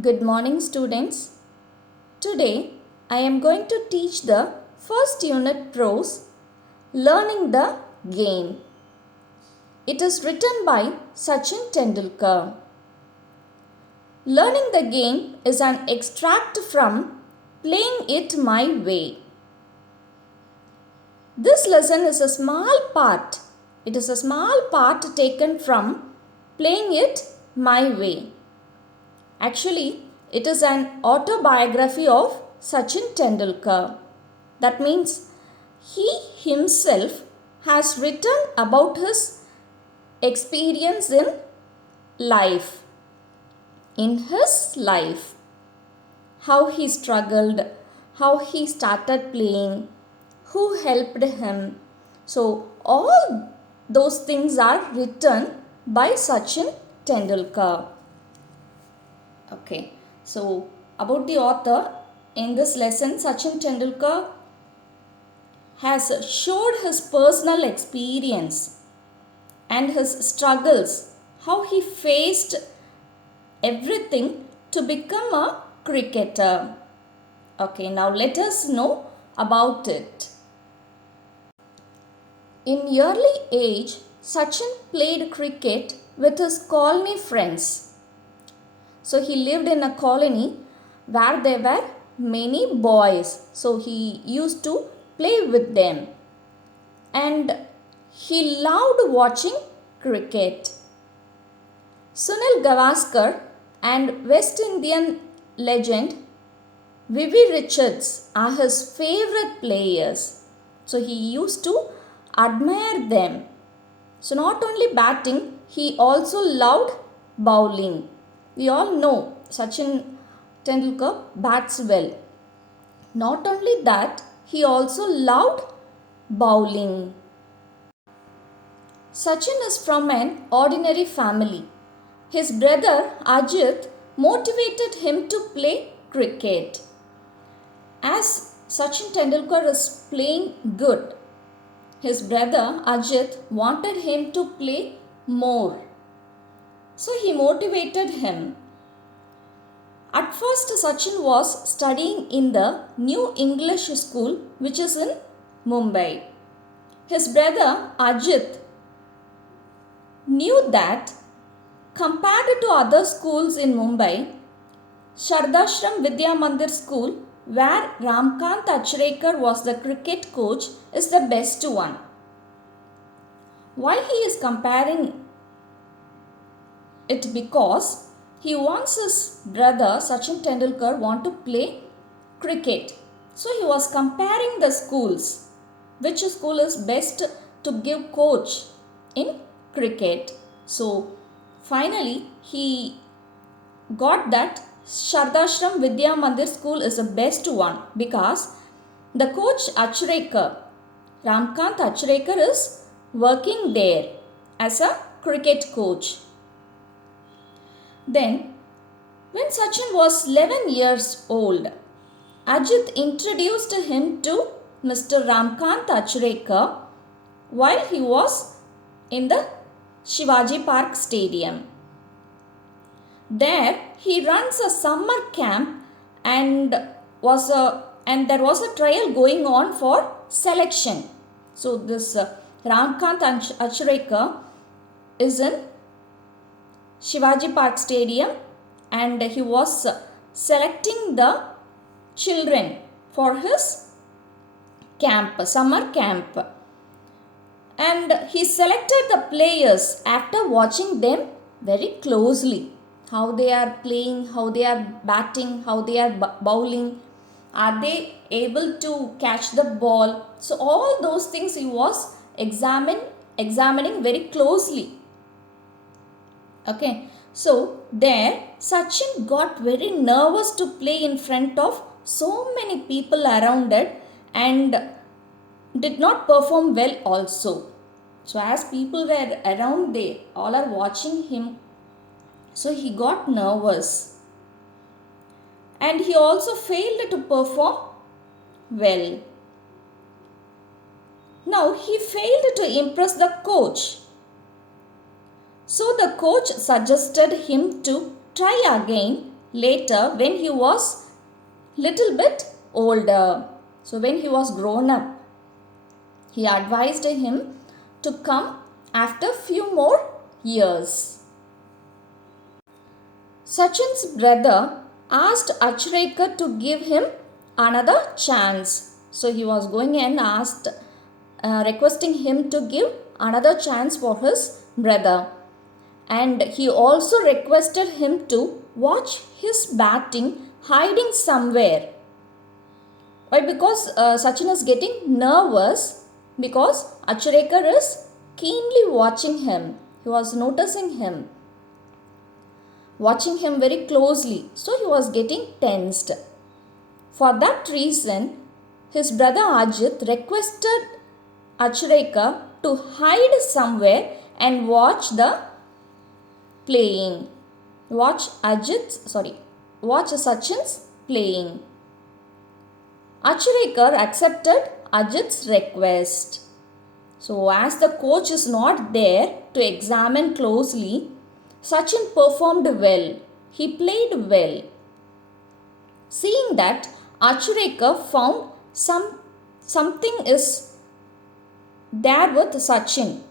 Good morning, students. Today I am going to teach the first unit prose, Learning the Game. It is written by Sachin Tendulkar. Learning the game is an extract from Playing It My Way. This lesson is a small part. It is a small part taken from Playing It My Way. Actually, it is an autobiography of Sachin Tendulkar. That means he himself has written about his experience in life. In his life, how he struggled, how he started playing, who helped him. So, all those things are written by Sachin Tendulkar. Okay, so about the author, in this lesson, Sachin Tendulkar has showed his personal experience and his struggles, how he faced everything to become a cricketer. Okay, now let us know about it. In early age, Sachin played cricket with his colony friends. So he lived in a colony where there were many boys. So he used to play with them. And he loved watching cricket. Sunil Gavaskar and West Indian legend Vivi Richards are his favorite players. So he used to admire them. So not only batting, he also loved bowling. We all know Sachin Tendulkar bats well. Not only that, he also loved bowling. Sachin is from an ordinary family. His brother Ajit motivated him to play cricket. As Sachin Tendulkar is playing good, his brother Ajit wanted him to play more. So he motivated him. At first, Sachin was studying in the New English School, which is in Mumbai. His brother Ajit knew that compared to other schools in Mumbai, Shardashram Vidya Mandir School, where Ramkant Achrekar was the cricket coach, is the best one. Why he is comparing it? Because he wants his brother Sachin Tendulkar want to play cricket. So he was comparing the schools. Which school is best to give coach in cricket? So finally he got that Shardashram Vidya Mandir School is the best one because the coach Achrekar, Ramkant Achrekar is working there as a cricket coach. Then, when Sachin was 11 years old, Ajit introduced him to Mr. Ramkant Achrekar while he was in the Shivaji Park Stadium. There, he runs a summer camp and there was a trial going on for selection. So this Ramkant Achrekar is in Shivaji Park Stadium and he was selecting the children for his camp, summer camp. And he selected the players after watching them very closely. How they are playing, how they are batting, how they are bowling. Are they able to catch the ball? So all those things he was examining very closely. Okay, so there Sachin got very nervous to play in front of so many people around it and did not perform well also. So as people were around there, all are watching him, so he got nervous. And he also failed to perform well. Now he failed to impress the coach. So the coach suggested him to try again later when he was little bit older. So when he was grown up, he advised him to come after few more years. Sachin's brother asked Achrekar to give him another chance. So he was going and requesting him to give another chance for his brother. And he also requested him to watch his batting hiding somewhere. Why? Because Sachin is getting nervous because Achrekar is keenly watching him. He was noticing him, watching him very closely. So he was getting tensed. For that reason, his brother Ajit requested Achrekar to hide somewhere and watch the playing. Watch Sachin's playing. Achrekar accepted Ajit's request. So as the coach is not there to examine closely, Sachin performed well. He played well. Seeing that, Achrekar found something is there with Sachin,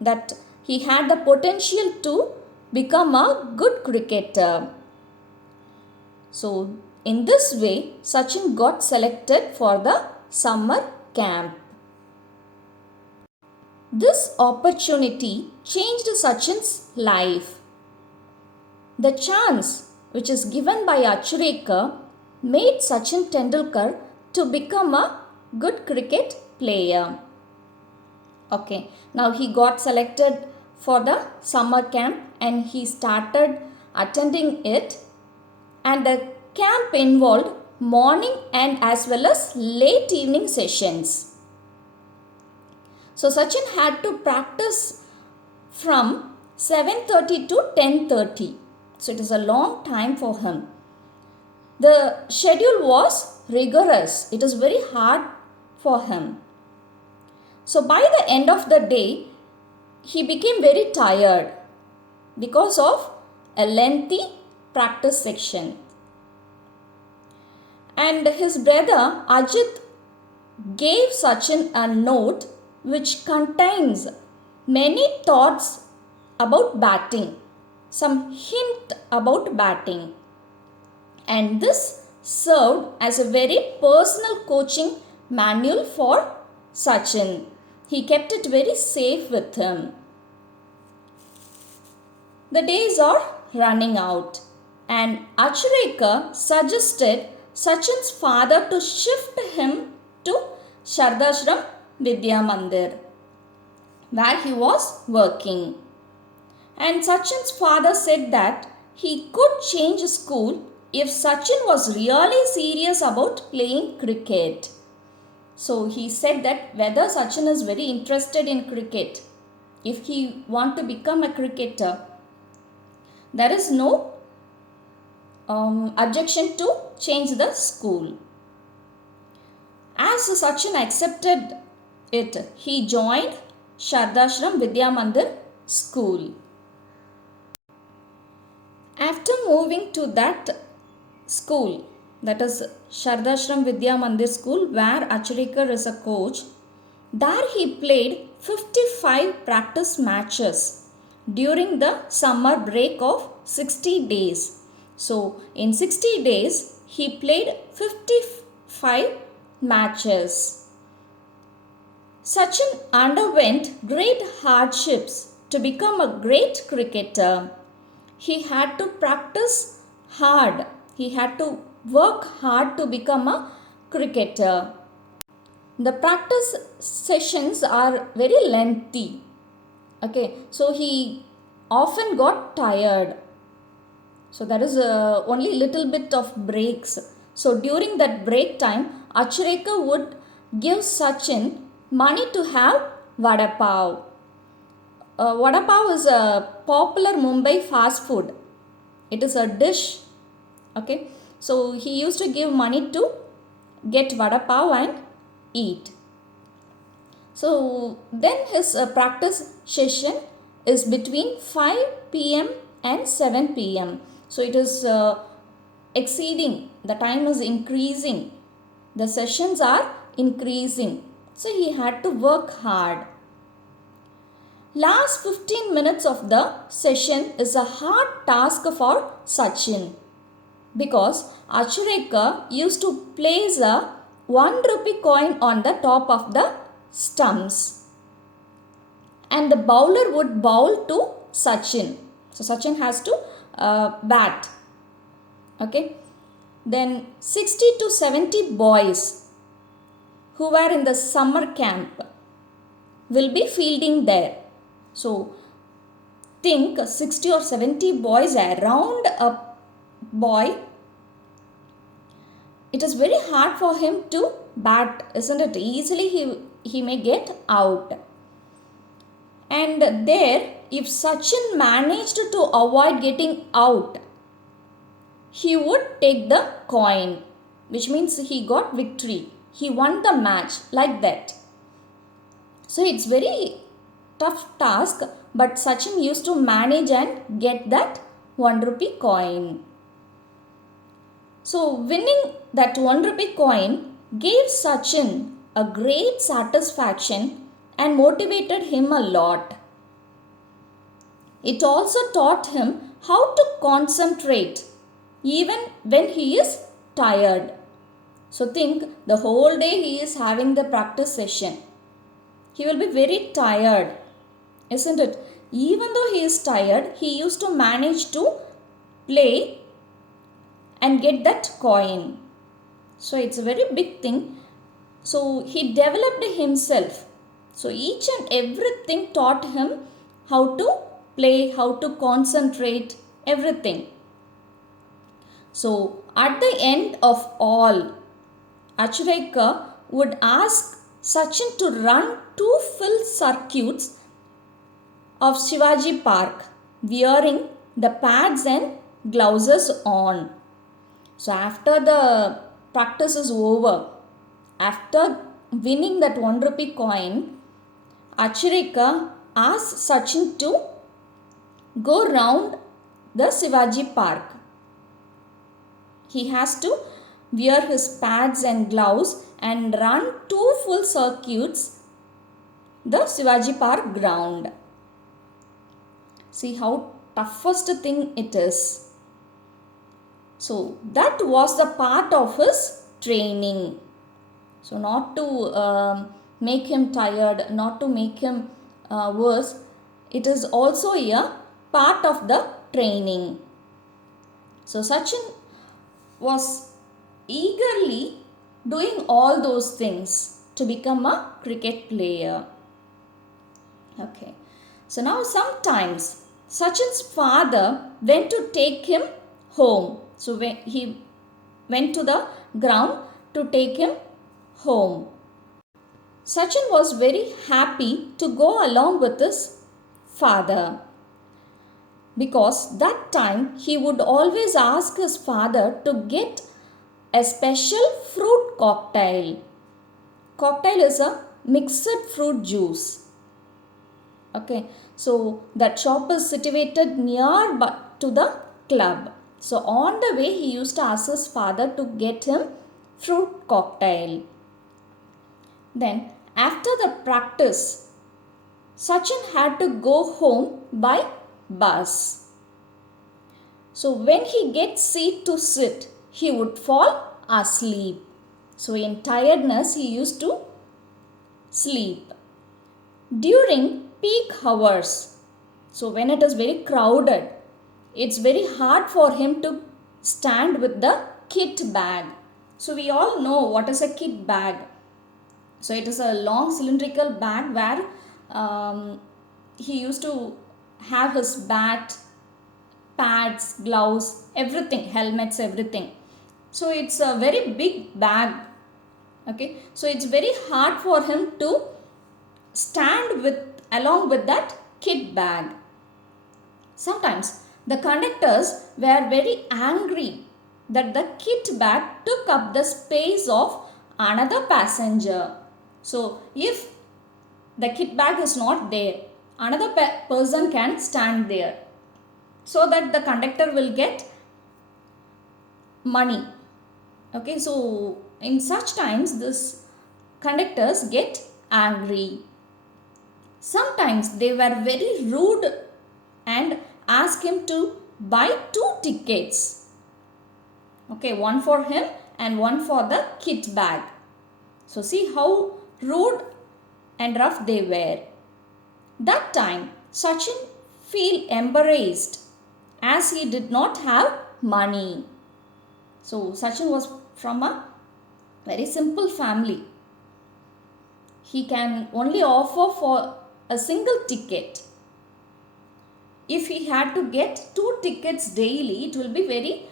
that he had the potential to become a good cricketer. So in this way, Sachin got selected for the summer camp. This opportunity changed Sachin's life. The chance which is given by Achrekar made Sachin Tendulkar to become a good cricket player. Okay, now he got selected for the summer camp and he started attending it, and the camp involved morning and as well as late evening sessions. So Sachin had to practice from 7:30 to 10:30. So it is a long time for him. The schedule was rigorous. It is very hard for him. So by the end of the day, he became very tired because of a lengthy practice section. And his brother Ajit gave Sachin a note which contains many thoughts about batting, some hint about batting. And this served as a very personal coaching manual for Sachin. He kept it very safe with him. The days are running out, and Achrekar suggested Sachin's father to shift him to Shardashram Vidya Mandir, where he was working. And Sachin's father said that he could change school if Sachin was really serious about playing cricket. So he said that whether Sachin is very interested in cricket, if he want to become a cricketer, there is no objection to change the school. As Sachin accepted it, he joined Shardashram Vidya Mandir school. After moving to that school, that is Shardashram Vidya Mandir school, where Achrekar is a coach, there he played 55 practice matches during the summer break of 60 days. So in 60 days, he played 55 matches. Sachin underwent great hardships to become a great cricketer. He had to practice hard. He had to work hard to become a cricketer. The practice sessions are very lengthy. Okay, so he often got tired. So there is only little bit of breaks. So during that break time, Achrekar would give Sachin money to have vada pav. Vada pav is a popular Mumbai fast food. It is a dish. Okay, so he used to give money to get vada pav and eat. So then his practice session is between 5 p.m. and 7 p.m. So it is exceeding, the time is increasing, the sessions are increasing. So he had to work hard. Last 15 minutes of the session is a hard task for Sachin because Achrekar used to place a 1 rupee coin on the top of the stumps and the bowler would bowl to Sachin. So Sachin has to bat. Okay. Then 60 to 70 boys who were in the summer camp will be fielding there. So think 60 or 70 boys around a boy. It is very hard for him to bat, isn't it? Easily he may get out. And there, if Sachin managed to avoid getting out, he would take the coin, which means he got victory. He won the match like that. So it's very tough task, but Sachin used to manage and get that 1 rupee coin. So winning that 1 rupee coin gave Sachin a great satisfaction and motivated him a lot. It also taught him how to concentrate even when he is tired. So think the whole day he is having the practice session. He will be very tired, isn't it? Even though he is tired, he used to manage to play and get that coin. So it's a very big thing. So he developed himself. So each and everything taught him how to play, how to concentrate, everything. So at the end of all, Achrekar would ask Sachin to run 2 full circuits of Shivaji Park wearing the pads and gloves on. So after the practice is over, after winning that 1 rupee coin, Achrekar asked Sachin to go round the Shivaji Park. He has to wear his pads and gloves and run 2 full circuits the Shivaji Park ground. See how toughest thing it is. So that was the part of his training. So not to make him tired, not to make him worse. It is also a part of the training. So Sachin was eagerly doing all those things to become a cricket player. Okay. So now sometimes Sachin's father went to take him home. So when he went to the ground to take him home. Sachin was very happy to go along with his father because that time he would always ask his father to get a special fruit cocktail. Cocktail is a mixed fruit juice. Okay, so that shop is situated near to the club. So on the way he used to ask his father to get him fruit cocktail. Then after the practice, Sachin had to go home by bus. So when he gets seat to sit, he would fall asleep. So in tiredness, he used to sleep. During peak hours, so when it is very crowded, it's very hard for him to stand with the kit bag. So we all know what is a kit bag. So it is a long cylindrical bag where he used to have his bat, pads, gloves, everything, helmets, everything. So it's a very big bag. Okay, so it's very hard for him to stand along with that kit bag. Sometimes the conductors were very angry that the kit bag took up the space of another passenger. So if the kit bag is not there, another person can stand there, so that the conductor will get money. Okay, so in such times, this conductors get angry. Sometimes they were very rude and ask him to buy two tickets. Okay, one for him and one for the kit bag. So see how rude and rough they were. That time Sachin feel embarrassed as he did not have money. So Sachin was from a very simple family. He can only offer for a single ticket. If he had to get two tickets daily, it will be very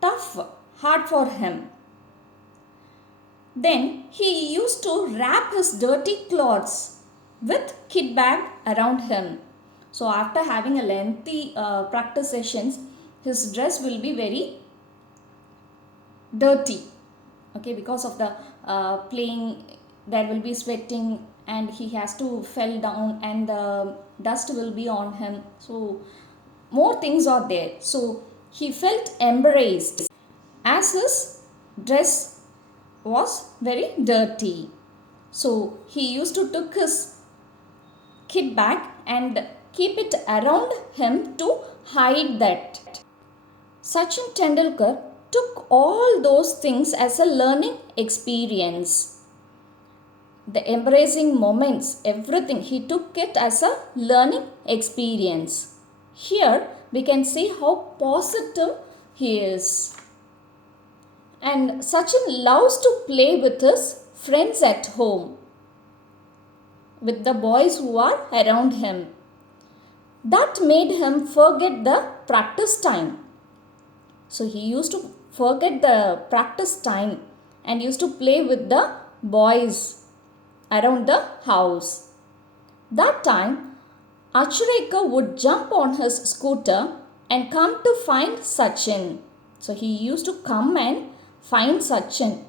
tough, hard for him. Then he used to wrap his dirty clothes with kit bag around him. So after having a lengthy practice sessions, his dress will be very dirty. Okay, because of the playing, there will be sweating and he has to fell down and the dust will be on him. So more things are there. So he felt embarrassed as his dress was very dirty. So he used to took his kit bag and keep it around him to hide that. Sachin Tendulkar took all those things as a learning experience. The embracing moments, everything, he took it as a learning experience. Here we can see how positive he is. And Sachin loves to play with his friends at home, with the boys who are around him. That made him forget the practice time. So he used to forget the practice time and used to play with the boys around the house. That time, Achareka would jump on his scooter and come to find Sachin. So he used to come and find Sachin.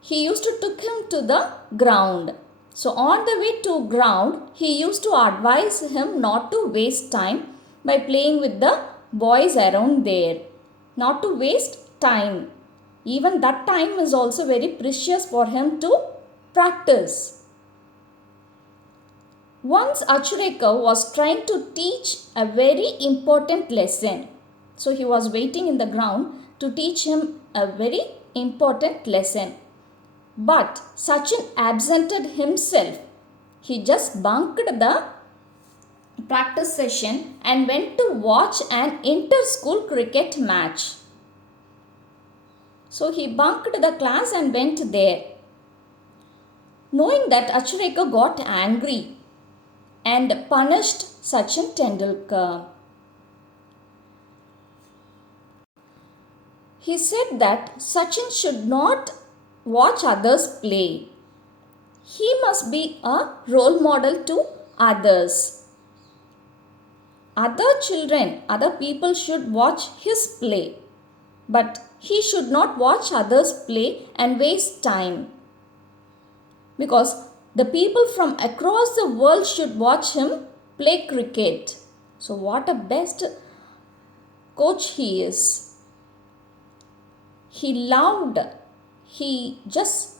He used to take him to the ground. So on the way to ground, he used to advise him not to waste time by playing with the boys around there. Not to waste time. Even that time is also very precious for him to practice. Once Achareka was trying to teach a very important lesson. So he was waiting in the ground to teach him a very important lesson. But Sachin absented himself. He just bunked the practice session and went to watch an inter-school cricket match. So he bunked the class and went there. Knowing that, Achareka got angry and punished Sachin Tendulkar. He said that Sachin should not watch others play. He must be a role model to others. Other children, other people should watch his play. But he should not watch others play and waste time. Because the people from across the world should watch him play cricket. So what a best coach he is. He loved, he just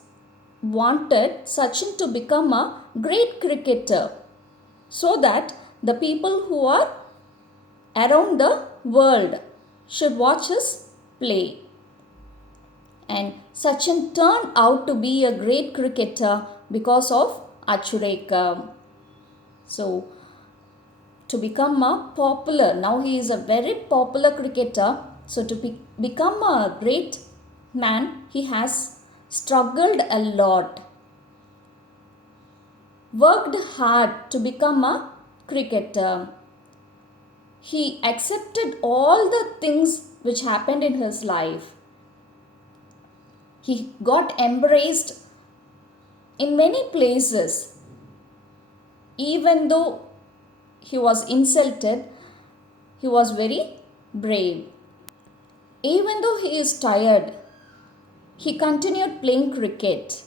wanted Sachin to become a great cricketer so that the people who are around the world should watch his play. And Sachin turned out to be a great cricketer because of Achareka. So, to become a popular, now he is a very popular cricketer. So, to become a great man, he has struggled a lot, worked hard to become a cricketer. He accepted all the things which happened in his life. He got embraced in many places. Even though he was insulted, he was very brave. Even though he is tired, he continued playing cricket.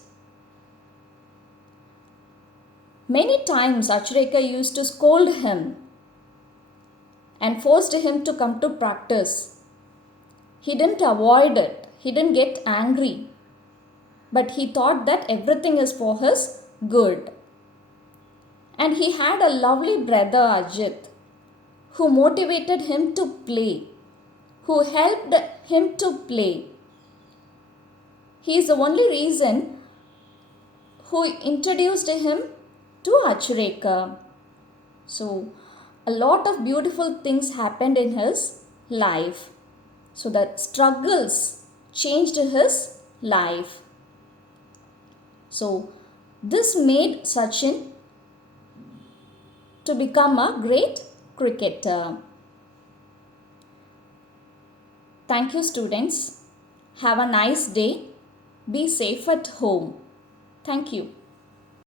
Many times Achareka used to scold him and forced him to come to practice. He didn't avoid it, he didn't get angry, but he thought that everything is for his good. And he had a lovely brother Ajit who motivated him to play, who helped him to play. He is the only reason who introduced him to Achareka. So, a lot of beautiful things happened in his life. So, the struggles changed his life. So, this made Sachin to become a great cricketer. Thank you, students. Have a nice day. Be safe at home. Thank you.